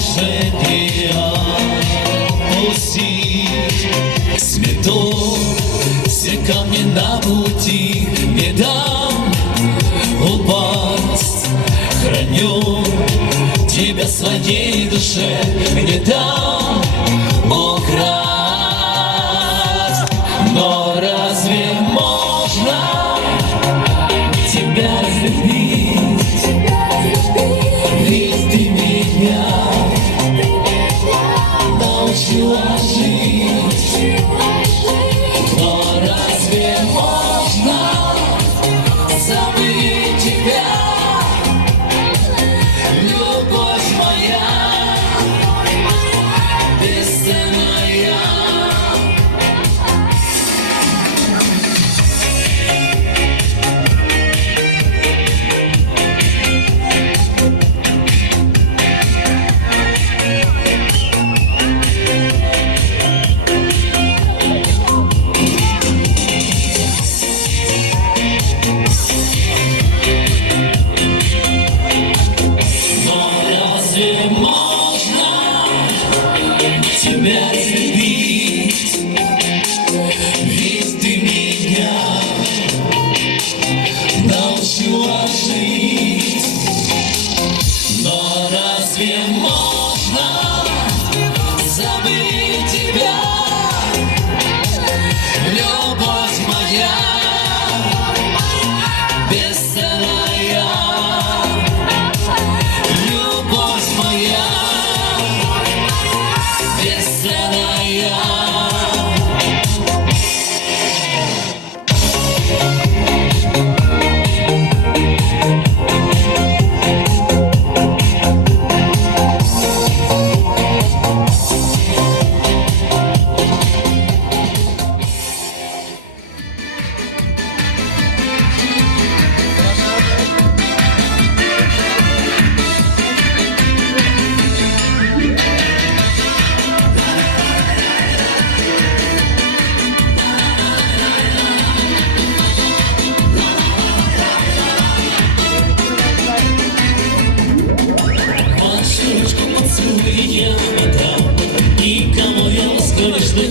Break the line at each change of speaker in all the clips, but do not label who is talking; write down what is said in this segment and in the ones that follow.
Боже усіх святок, все камни на пути не дам упасть, храню тебя своей душе не дам. you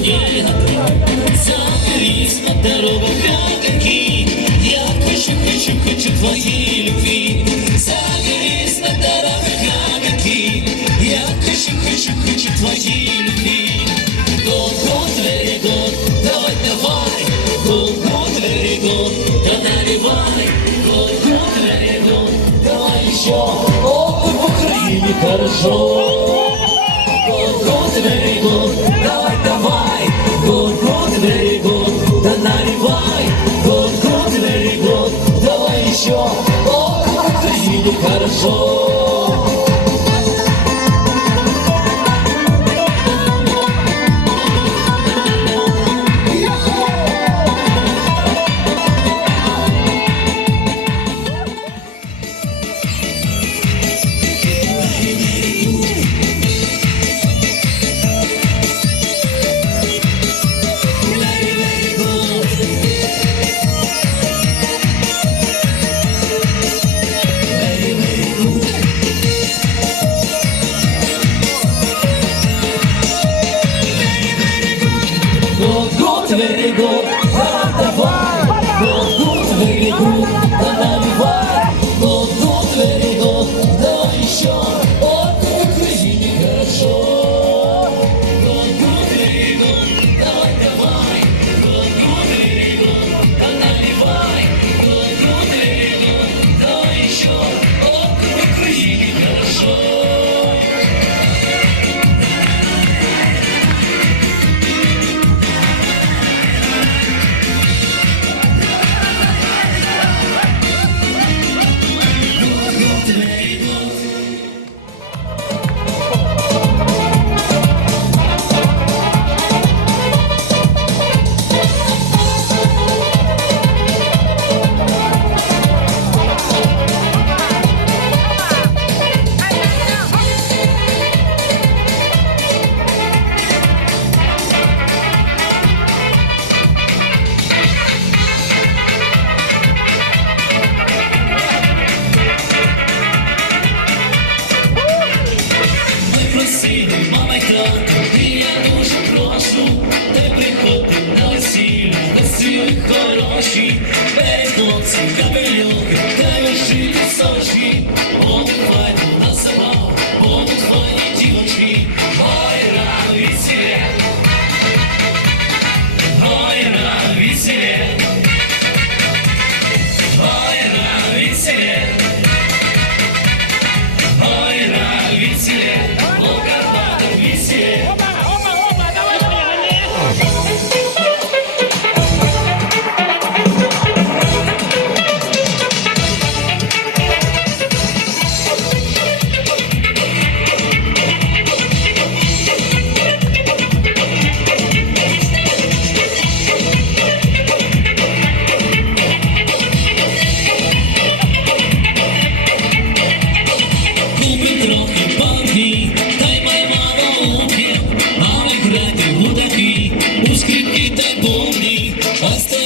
Yeah. Oh.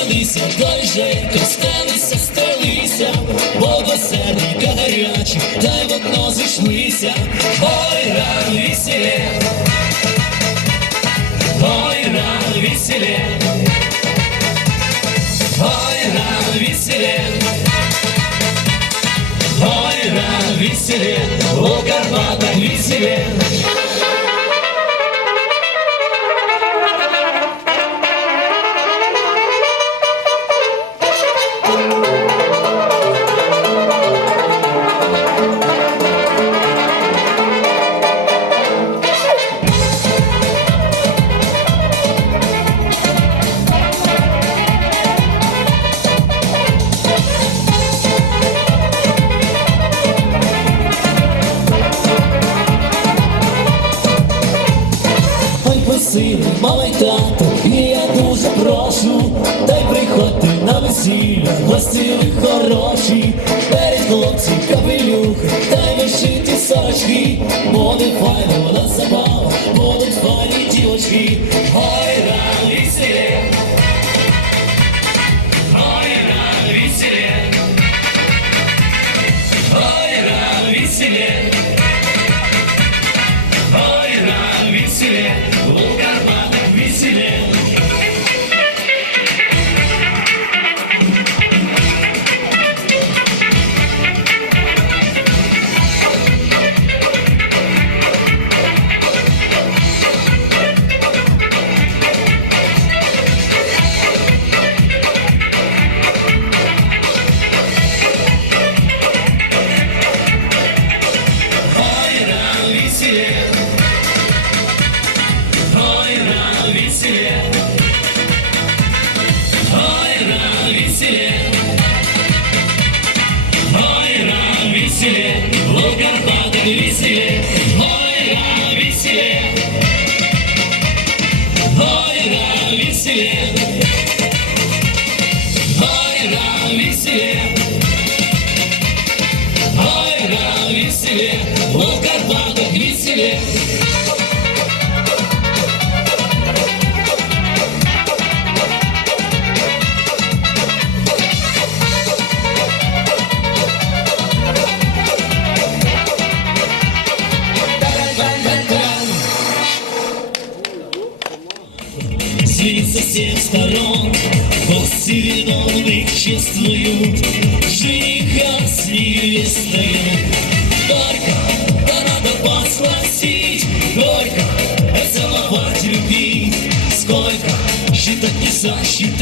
Дивися, доріженько, всі гості хороші, перед хлопці капелюх, та й вишиті сорочки, буде файна вона забава, будуть файні дівочки, гайрали. Easy. всех сторон. Гости виновных чествуют Жениха с невестою Горько, да надо посластить Горько, это ловать любви Сколько считать так не защитить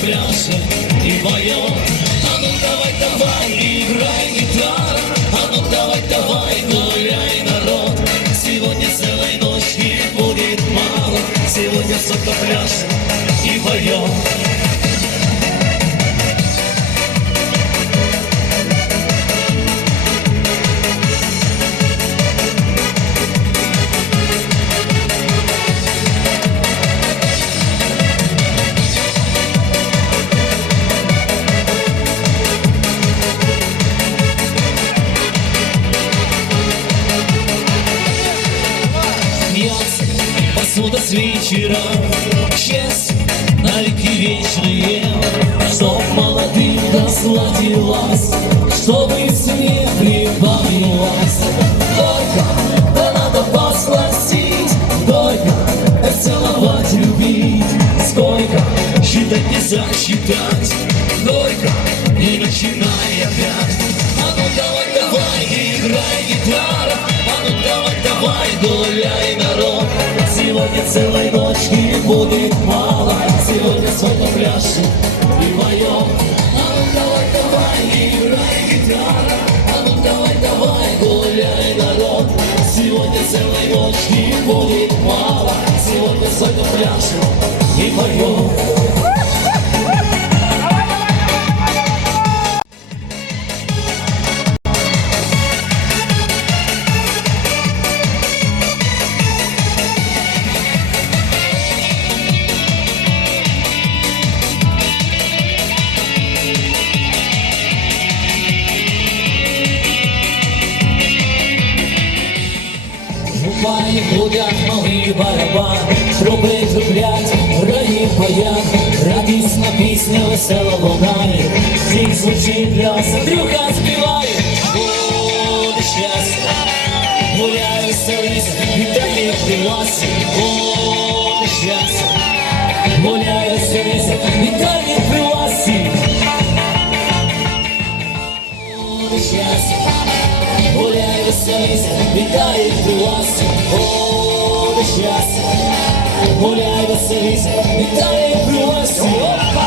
пляже и поем. А ну давай, давай, играй гитар, а ну давай, давай, гуляй, народ. Сегодня целой ночи будет мало, сегодня сука пляж и поет. Только, да надо посластить, только целовать, любить, сколько считать не засчитать, только не начинай опять. А ну давай, давай, не играй гитара, а ну давай, давай, гуляй, народ. Сегодня целой ночки будет мало, сегодня свой на пляже гуляй, народ. Сегодня целой ночки будет мало, сегодня свой пляже и моем. Гупає гудять малий барабан, трубить гублять, грає паян, радісна пісня весела лунає, всіх звучить для вас, Андрюха співає, буде щастя, гуляє веселися, вітає при вас, буде щастя, гуляє веселися, вітає при вас, буде щастя. Гуляй, веселися, вітаю при щастя. Гуляй, веселися, вітаю при вас. Опа!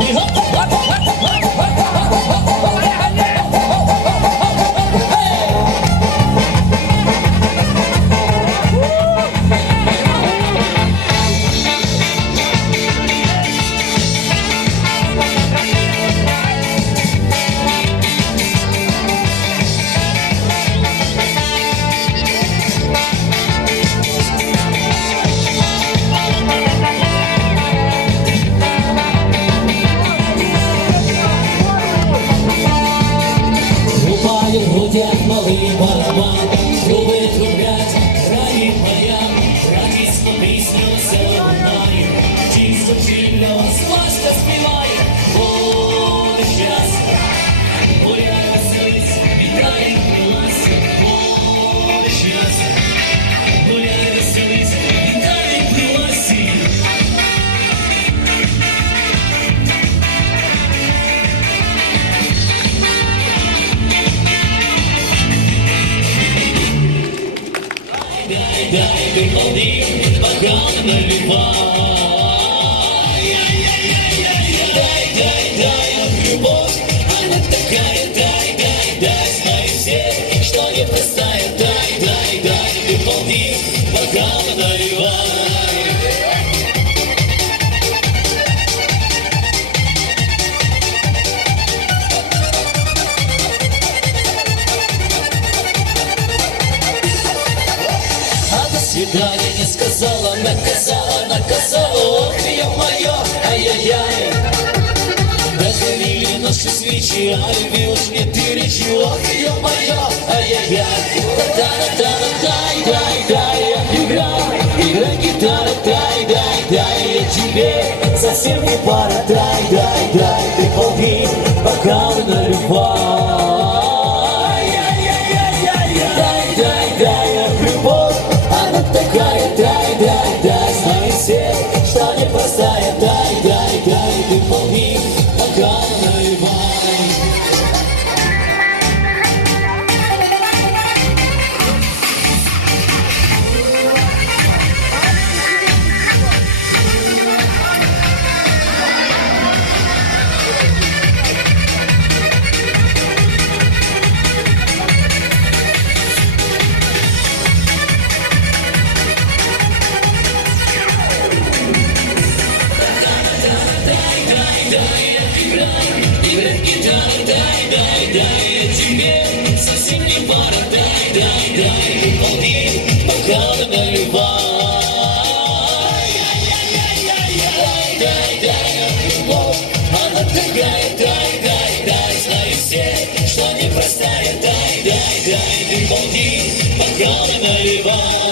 І Дай, дай, дай, ты наши свечи, а любви уж нет и речи, ох, ё-моё, ай-яй-яй. Та-та-та-та, дай, дай, дай, играй, играй гитара, дай, дай, дай, я тебе совсем не пара, дай, дай, дай, ты полги, пока наливай. Дай, дай, ты полги, пока наливай.